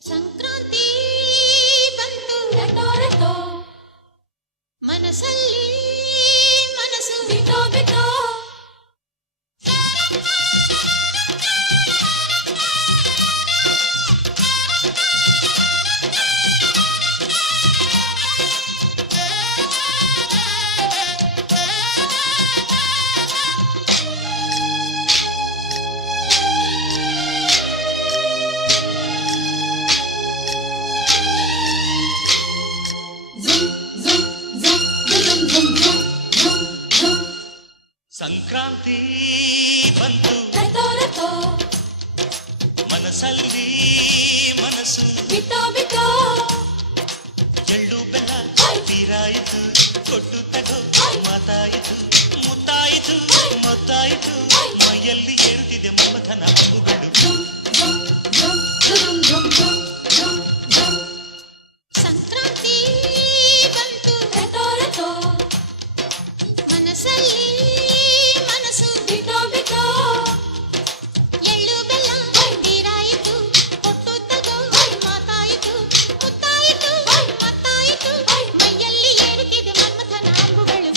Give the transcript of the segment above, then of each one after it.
ಸಂಕ್ರಾಂತಿ ಬಂತು ರಟೋ ರಟೋ, ಮನಸ್ಸಲ್ಲಿ ಮನಸ್ಸು ಬಿಟೋ ಬಿಟೋ. ಸಂಕ್ರಾಂತಿ ಬಂತು ರಟೋ ರಟೋ, ಮನಸ್ಸಲ್ಲಿ ಮನಸ್ಸು ಬಿಟೋ ಬಿಟೋ. ಎಳ್ಳು ಬೆಲ್ಲ ತೀರಾಯಿತು, ಕೊಟ್ಟು ತಗೋ ಮಾತಾಯಿತು, ಮುತ್ತಾಯಿತು ಮೊತ್ತಾಯಿತು, ಮೈಯಲ್ಲಿ ಏರುತ್ತಿದೆ ಮಮಥನ ಹಬ್ಬುಗಳು. ಸಂಕ್ರಾಂತಿ ಬಂತು ರಟೋ ರಟೋ, ಮನಸ್ಸಲ್ಲಿ ಮನಸ್ಸು ಬಿಟೋ ಬಿಟೋ. ಎಳ್ಳು ಬೆಲ್ಲ ತೀರಾಯಿತು, ಕೊಟ್ಟು ತಗೋ ಮಾತಾಯಿತು, ಮುತ್ತಾಯಿತು ಮತ್ತಾಯಿತು, ಮೈಯಲ್ಲಿ ಏರುತ್ತಿದೆ ಮನ್ಮಥನ ಅಂಬುಗಳು.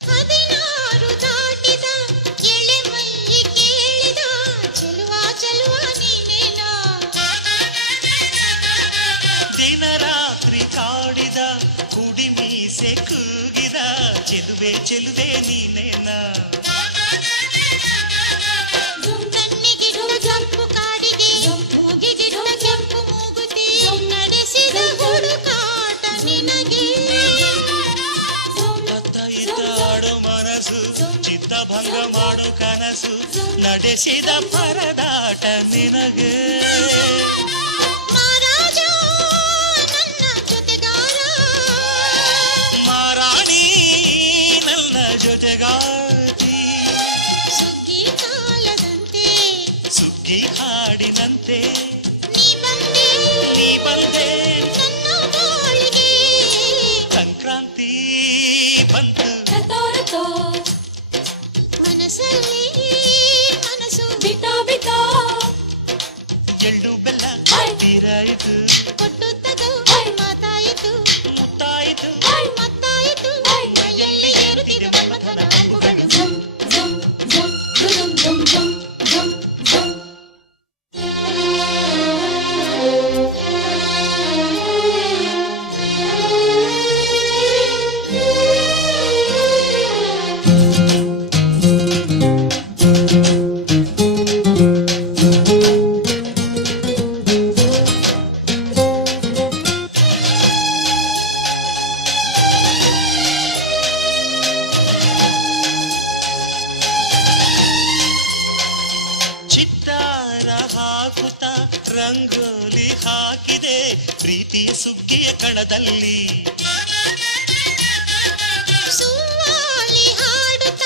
ಹದಿನಾರು ದಾಟಿದ ಎಳೆ ಮೈ ಕೇಳಿದ, ಚೆಲುವ ಚೆಲುವ ನೀನೇನಾ. ದಿನ ರಾತ್ರಿ ಕಾಡಿದ ಕುಡಿ ಮೀಸೆ ಕೂಗಿದ, ಚೆಲುವೆ ಚೆಲುವೆ ನೀನೇನ. ಕಣ್ಣಿಗಿಡುವ ಕೆಂಪು ಕಾಡಿಗೆ, ಮೂಗಿಗಿಡುವ ಕೆಂಪು ಮೂಗುತಿ, ನಡೆಸಿದ ಹುಡುಕಾಟ ನಿನಗೆ. ಅತ್ತ ಇತ್ತ ಆಡೋ ಮನಸ್ಸು, ಚಿತ್ತಭಂಗ ಮಾಡೋ ಕನಸು, ನಡೆಸಿದ ಪರದಾಟ ನಿನಗೆ. ಮಹಾರಾಜ ನನ್ನ ಜೊತೆಗಾರ, ಮಾರಾಣಿ ನನ್ನ ಜೊತೆಗಾತಿ, ಸುಗ್ಗಿ ಕಾಲದಂತೆ ಸುಗ್ಗಿ ಹಾಡಿನಂತೆ ನೀ ಬಂದೆ ನೀ ಬಂದೆ. ನನ್ನ ಬಾಳಿಗೆ. ಸಂಕ್ರಾಂತಿ ಬಂತು ರಟೋ ರಟೋ, ಮನಸ್ಸಲ್ಲಿ ಮನಸ್ಸು ಬಿಟೋ ಬಿಟೋ. ಎಳ್ಳು ಬೆಲ್ಲ ತೀರಾಯಿತು, ಕೊಟ್ಟು ತಗೋ ಮಾತಾಯಿತು, ಮುತ್ತಾಯಿತು ಮತ್ತಾಯಿತು, ಮೈಯಲ್ಲಿ ಏರುತ್ತಿದೆ ಮನ್ಮಥನ ಅಂಬುಗಳು. ಚಿತ್ತಾರ ಹಾಕುತ್ತ ರಂಗೋಲಿ ಹಾಕಿದೆ ಪ್ರೀತಿಯ ಸುಗ್ಗಿಯ ಕಣದಲ್ಲಿ. ಸುವಾಲಿ ಹಾಡುತ್ತ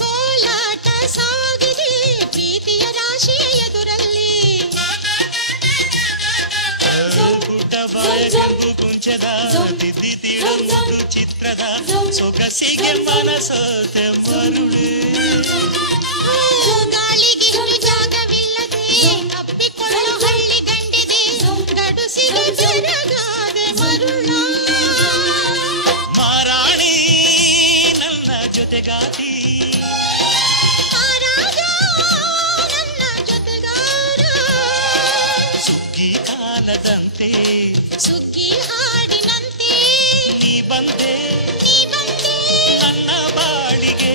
ಕೋಲಾಟ ಸಾಗಿದೆ ಪ್ರೀತಿಯ ರಾಶಿಯ ಎದುರಲ್ಲಿ. ಪುಟ್ಟ ಬಾಯ ಕೆಂಪು ಕುಂಚದ ತಿದ್ದಿ ತೀಡೊಂದು ಚಿತ್ರದ ಸೊಗಸಿಗೆ ಮನಸೋತೆ ಮರುಳು. ಗಾಳಿಗಿಷ್ಟು ಜಾಗವಿಲ್ಲದೆ ಅಪ್ಪಿಕೊಳ್ಳೋ ಹಳ್ಳಿ ಗಂಡಿದೆ, ಗಡುಸಿಗೆ ಜರಗಾದೆ ಮರುಳ. ಮಾರಾಣಿ ನನ್ನ ಜೊತೆಗಾತಿ, ಮಹಾರಾಜ ನನ್ನ ಜೊತೆಗಾರ, ಸುಗ್ಗಿ ಕಾಲದಂತೆ ಸುಗ್ಗಿ ಹಾಡಿನಂತೆ ನೀ ಬಂದೆ ನೀ ಬಂದೆ ನನ್ನ ಬಾಳಿಗೆ.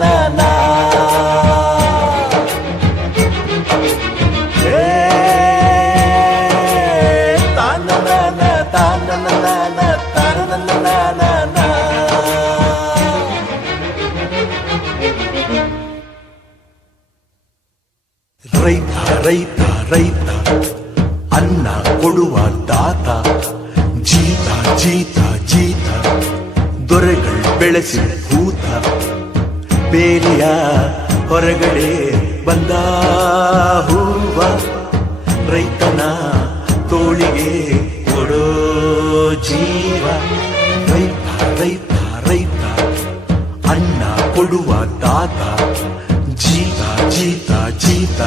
ನಾ ನಾ. ರೈತ ರೈತ ರೈತ ಅನ್ನ ಕೊಡುವ ತಾತ, ಜೀತ ಜೀತ ಜೀತ ದೊರೆಗಳು ಬೆಳೆಸಿ ಭೂತ, ಬೇಲಿಯ ಹೊರಗಡೆ ಬಂದ ಹೂವ, ರೈತನ ತೋಳಿಗೆ ಕೊಡೋ ಜೀವ. ರೈತ ರೈತ ರೈತ ಅನ್ನ ಕೊಡುವ ತಾತ, ಜೀತ ಜೀತ ಜೀತ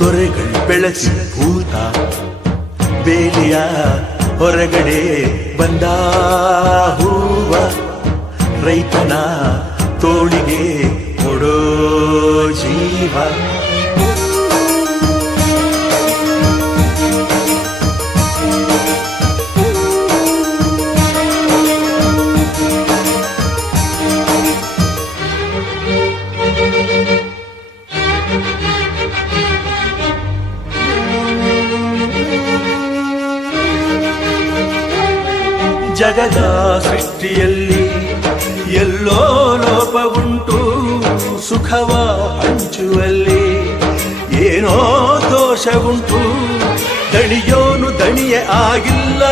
ದೊರೆಗಳು ಬೆಳೆಸಿ ಭೂತ, ಬೇಲಿಯ ಹೊರಗಡೆ ಬಂದ ಹೂವ, ರೈತನ ತೋಳಿಗೆ ಕೊಡೋ ಜೀವ. ಜಗದ ಸೃಷ್ಟಿಯಲ್ಲಿ ಎಲ್ಲೋ ಲೋಪ ಉಂಟು, ಸುಖವ ಹಂಚುವಲ್ಲಿ ಏನೋ ದೋಷ ಉಂಟು. ದಣಿಯೋನು ದಣಿಯೇ ಆಗಿಲ್ಲ,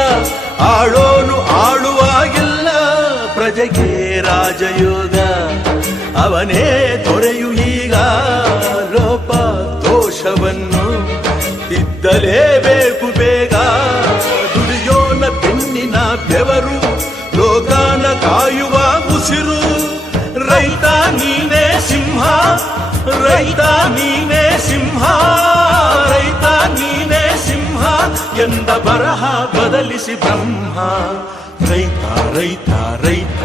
ಆಳೋನು ಆಳುವಾಗಿಲ್ಲ, ಪ್ರಜೆಗೆ ರಾಜಯೋಗ ಅವನೇ ದೊರೆಯು ಈಗ. ಲೋಪ ದೋಷವನ್ನು ತಿದ್ದಲೇಬೇಕು ಬೇಗ, ದುಡಿಯೋನ ಬೆನ್ನಿನ ಬೆವರು ಲೋಕಾನ ಕಾಯುವ ಉಸಿರು. ರೈತ ನೀನೇ ಸಿಂಹ, ರೈತ ನೀನೇ ಸಿಂಹ, ರೈತ ನೀನೇ ಸಿಂಹ ಎಂದ ಬರಹ ಬದಲಿಸಿ ಬ್ರಹ್ಮ. ರೈತ ರೈತ ರೈತ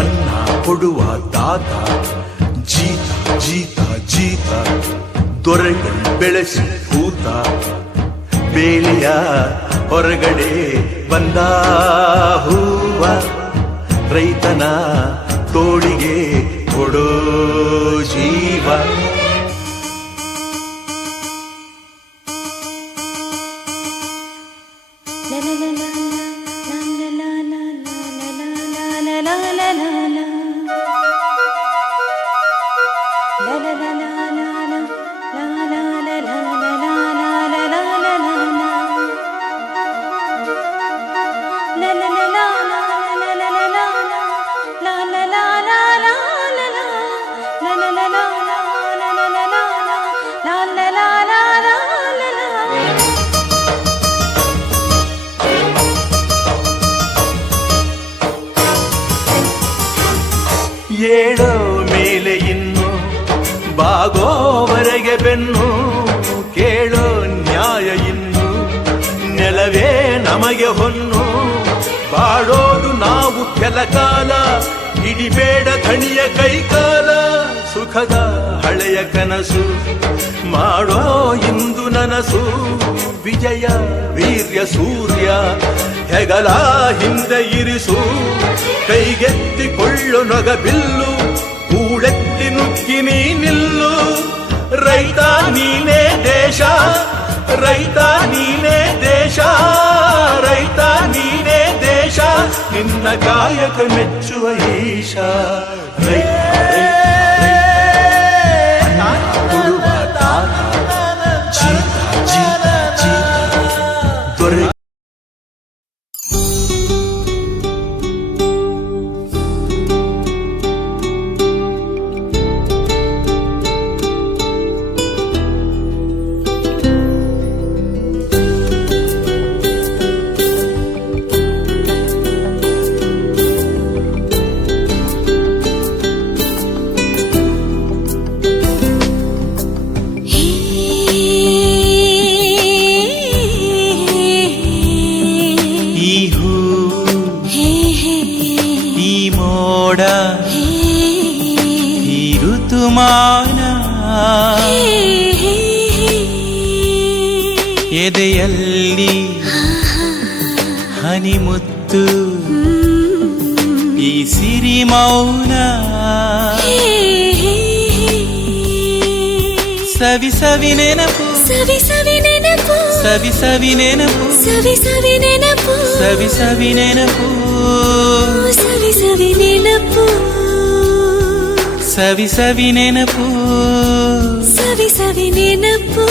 ಅನ್ನ ಕೊಡುವ ತಾತ, ಜೀತ ಜೀತ ಜೀತ ದೊರೆಗಳು ಬೆಳೆಸಿ ಭೂತ, ಬೇಲಿಯ ಹೊರಗಡೆ ಬಂದ ಹೂವ, ರೈತನ ತೋಳಿಗೆ ಕೊಡೋ ಜೀವ. ಏಳೋ ಮೇಲೆ ಇನ್ನು ಬಾಗೋವರೆಗೆ ಬೆನ್ನು, ಕೇಳೋ ನ್ಯಾಯ ಇನ್ನು ನೆಲವೇ ನಮಗೆ ಹೊನ್ನು. ಬಾಳೋದು ನಾವು ಕೆಲ ಕಾಲ, ಹಿಡಿಬೇಡ ಧಣಿಯ ಕೈಕಾಲ. ಸುಖದ ಹಳೆಯ ಕನಸು ಮಾಡೋ ಇಂದು ನನಸು, ವಿಜಯ ವೀರ್ಯ ಸೂರ್ಯ ಹೆಗಲ ಹಿಂದೆ ಇರಿಸು. ಕೈಗೆತ್ತಿಕೊಳ್ಳು ನೊಗಬಿಲ್ಲು, ಕೂಳೆತ್ತಿ ನುಗ್ಗಿ ನೀ ನಿಲ್ಲು. ರೈತ ನೀನೇ ದೇಶ, ರೈತ ನೀನೇ ದೇಶ, ರೈತ ನೀನೇ ದೇಶ, ನಿನ್ನ ಕಾಯಕ ಮೆಚ್ಚುವ ಈಶ. ರೈತ ಕೊಡುವ ತಾತ, ಜೀತ ಜೀತ ಜೀತ ದೊರೆ. ಎದೆಯಲ್ಲಿ ಹನಿಮುತ್ತು ಈ ಸಿರಿ ಮೌನ ಸವಿ ಸವಿ ನೆನಪು ಸವಿ ಸವಿ ನೆನಪು ಸವಿ ಸವಿ ನೆನಪು ಸವಿ ಸವಿ ನೆನಪು ಸವಿ ಸವಿ ನೆನಪು ಸವಿ ಸವಿ ನೆನಪು ಸವಿ ಸವಿ ನೆನಪು ಸವಿ ಸವಿ ನೆನಪು